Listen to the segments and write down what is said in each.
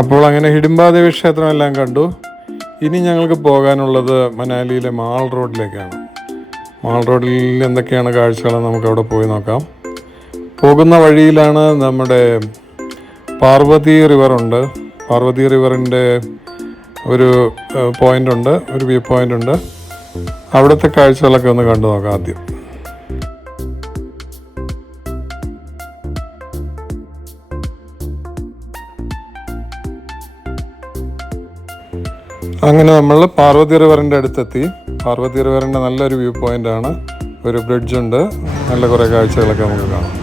അപ്പോൾ അങ്ങനെ ഹിഡിംബാദേവി ക്ഷേത്രമെല്ലാം കണ്ടു. ഇനി ഞങ്ങൾക്ക് പോകാനുള്ളത് മനാലിയിലെ മാൾ റോഡിലേക്കാണ്. മാൾ റോഡിൽ എന്തൊക്കെയാണ് കാഴ്ചകൾ നമുക്കവിടെ പോയി നോക്കാം. പോകുന്ന വഴിയിലാണ് നമ്മുടെ പാർവതി റിവറുണ്ട്. പാർവതി റിവറിൻ്റെ ഒരു പോയിൻ്റുണ്ട്, ഒരു വ്യൂ പോയിൻ്റുണ്ട്. അവിടുത്തെ കാഴ്ചകളൊക്കെ ഒന്ന് കണ്ടു നോക്കാം ആദ്യം. അങ്ങനെ നമ്മൾ പാർവതി റിവറിൻ്റെ അടുത്തെത്തി. പാർവതി റിവറിൻ്റെ നല്ലൊരു വ്യൂ പോയിൻ്റാണ്. ഒരു ബ്രിഡ്ജുണ്ട്, നല്ല കുറേ കാഴ്ചകളൊക്കെ നമുക്ക് കാണാം.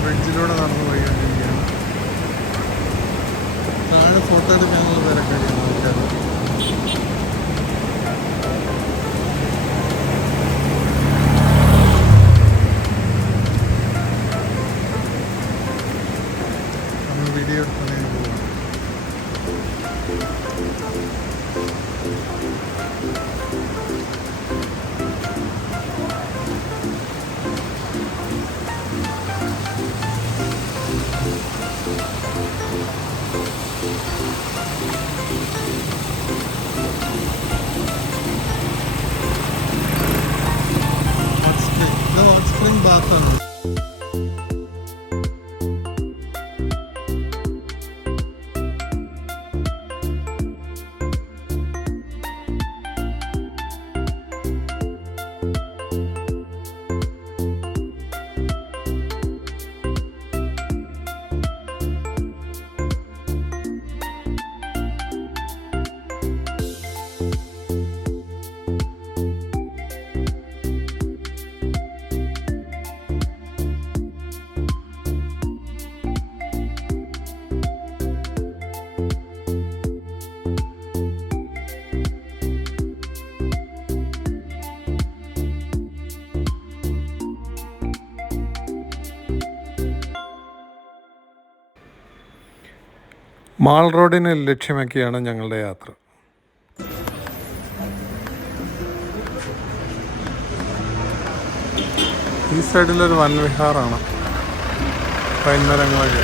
ബ്രിഡ്ജിലൂടെ നടന്നു പോയിക്കൊണ്ടിരിക്കുകയാണ്. താഴെ ഫോട്ടോ എടുക്കാനുള്ള തിരക്കാണ് ആൾക്കാർ. നമ്മൾ വീഡിയോ എടുക്കുന്നതിന് പോവാം. ഹോട്ട് സ്പ്രിംഗ് ബാത്താണ്. മാൾ റോഡിനെ ലക്ഷ്യമാക്കിയാണ് ഞങ്ങളുടെ യാത്ര. ഈ സൈഡിലൊരു വൻവിഹാറാണ്, പൈൻമരങ്ങളൊക്കെ.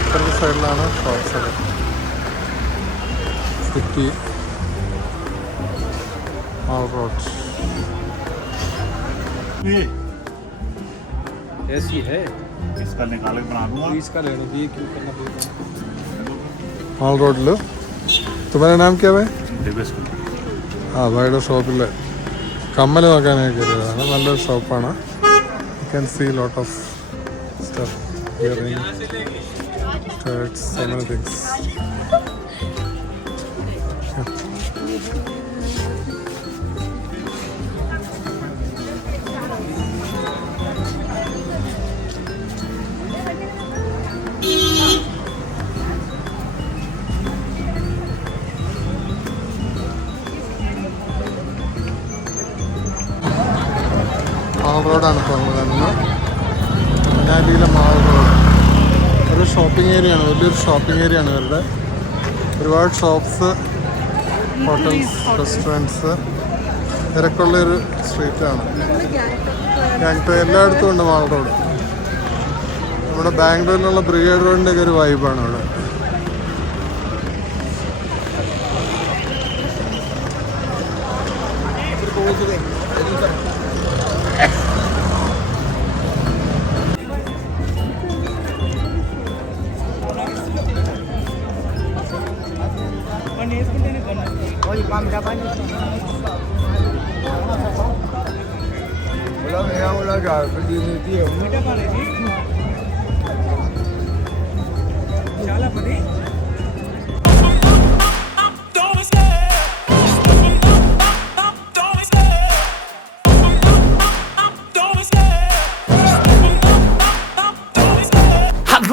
ഇപ്പുറത്തെ സൈഡിലാണ് ഷോപ്സൊക്കെ. City mall road. മാൾ റോഡിൽ तुम्हारा नाम क्या है? ആ ഭായിയുടെ ഷോപ്പിൽ കമ്മൽ നോക്കാനൊക്കെ കയറിയതാണ്. നല്ലൊരു ഷോപ്പാണ്. You can see lot of stuff, earring, shirts, so many things. Mall റോഡാണ് ഇപ്പോൾ നമ്മൾ കാണുന്നത്. മനാലിയിലെ മാൾ റോഡ് ഒരു ഷോപ്പിംഗ് ഏരിയയാണ്, വലിയൊരു ഷോപ്പിംഗ് ഏരിയയാണ് ഇവരുടെ. ഒരുപാട് ഷോപ്സ്, ഹോട്ടൽസ്, റെസ്റ്റോറൻറ്റ്സ്, തിരക്കുള്ളൊരു സ്ട്രീറ്റാണ്. ഞങ്ങൾക്ക് എല്ലായിടത്തും ഉണ്ട് മാൾ റോഡ്. നമ്മുടെ ബാംഗ്ലൂരിലുള്ള ബ്രിഗേഡ് റോഡിൻ്റെ ഒക്കെ ഒരു വൈബാണ് ഇവിടെ.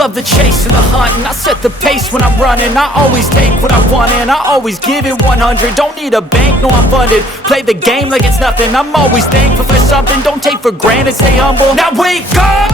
love love the chase and the hunt, and I set the pace when I'm running. I always take what I want and I always give it 100. Don't need a bank, no I'm funded. Play the game like it's nothing. I'm always thankful for something. Don't take for granted, stay humble. Now wake up,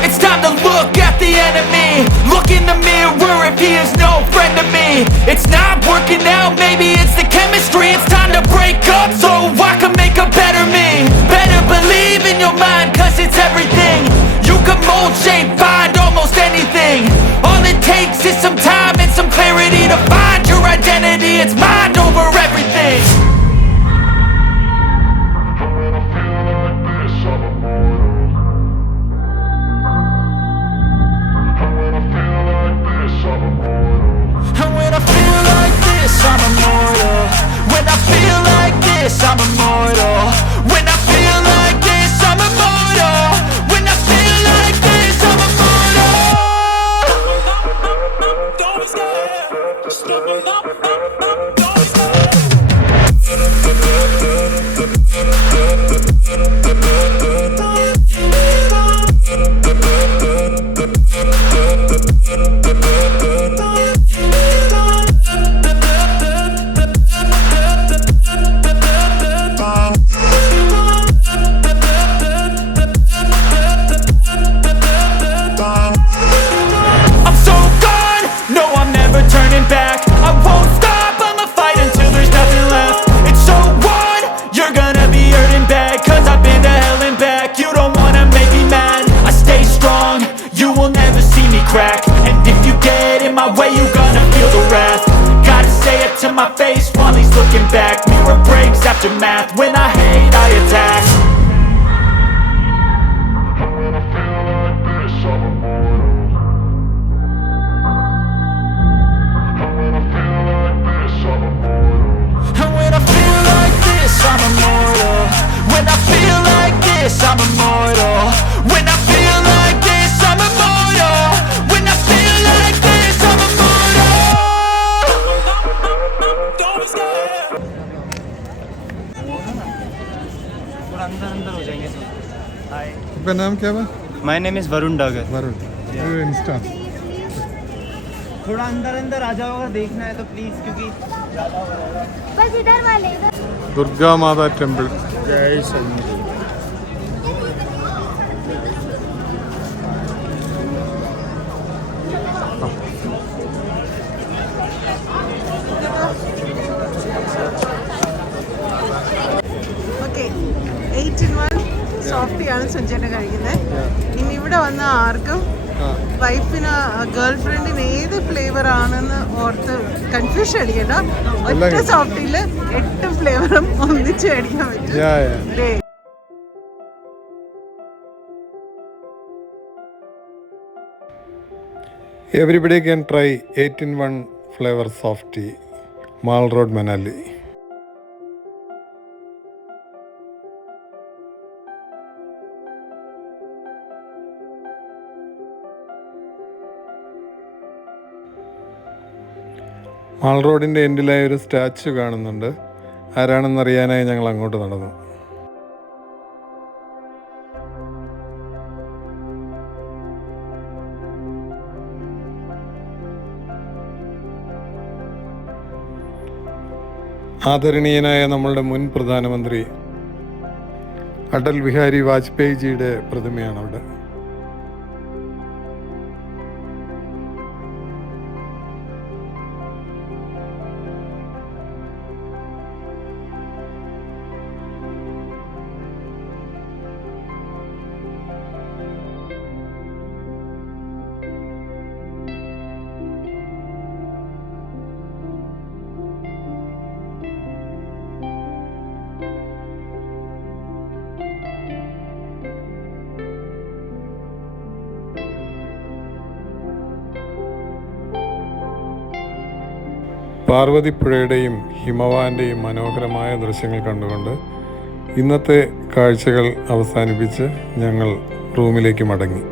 it's time to look at the enemy. Look in the mirror if he is no friend to me. It's not working out, maybe it's the chemistry. It's time to break up so I can make a better me. Better believe in your mind, cause it's everything. You can mold, shape, find almost anything. All it takes is some time and some clarity to find your identity. It's mind over everything. And when I feel like this, I'm immortal. When I feel like this, I'm immortal. When I feel like this, I'm immortal. When I feel like this, I'm immortal. Don't be scared. Just double up, don't be scared. Crack. And if you get in my way, you gonna feel the wrath. Gotta say it to my face while he's looking back. Mirror breaks after math. When I hate, I attack. And when I feel like this, I'm immortal. And when I feel like this, I'm immortal. And when I feel like this, I'm immortal. When I feel like this, I'm immortal. When I feel like this, I'm immortal. When I feel like this, I'm immortal. Don't be scared. थोड़ा अंदर हो जाएंगे तो हाय आपका नाम क्या हुआ? My name is Varun Dagar Varun Insta थोड़ा अंदर आ जाओ अगर देखना है तो प्लीज़ क्योंकि ज़्यादा हो रहा है बस इधर वाले दुर्गा माता टेम्पल जय शंकर ഓക്കെ 8-in-1 സോഫ്റ്റിയാണ് സുജന കഴിക്കുന്നത്. ഇനി ഇവിടെ വന്ന ആർക്കും വൈഫിന് ഗേൾ ഫ്രണ്ടിന് ഏത് ഫ്ലേവർ ആണെന്ന് ഓർത്ത് കൺഫ്യൂഷൻ അടിക്കണ്ട. ഒറ്റ സോഫ്റ്റിയിൽ 8 ഫ്ലേവറും ഒന്നിച്ച് അടിക്കാൻ പറ്റും. Everybody can try 8-in-1 flavor softie, Mall Road, Manali. Mall റോഡിൻ്റെ എൻഡിലായി ഒരു സ്റ്റാച്ചു കാണുന്നുണ്ട്. ആരാണെന്നറിയാനായി ഞങ്ങൾ അങ്ങോട്ട് നടന്നു. ആദരണീയനായ നമ്മളുടെ മുൻ പ്രധാനമന്ത്രി അടൽ ബിഹാരി വാജ്പേയിജിയുടെ പ്രതിമയാണ് അവിടെ. പാർവതിപ്പുഴയുടെയും ഹിമവാന്റെയും മനോഹരമായ ദൃശ്യങ്ങൾ കണ്ടുകൊണ്ട് ഇന്നത്തെ കാഴ്ചകൾ അവസാനിപ്പിച്ച് ഞങ്ങൾ റൂമിലേക്ക് മടങ്ങി.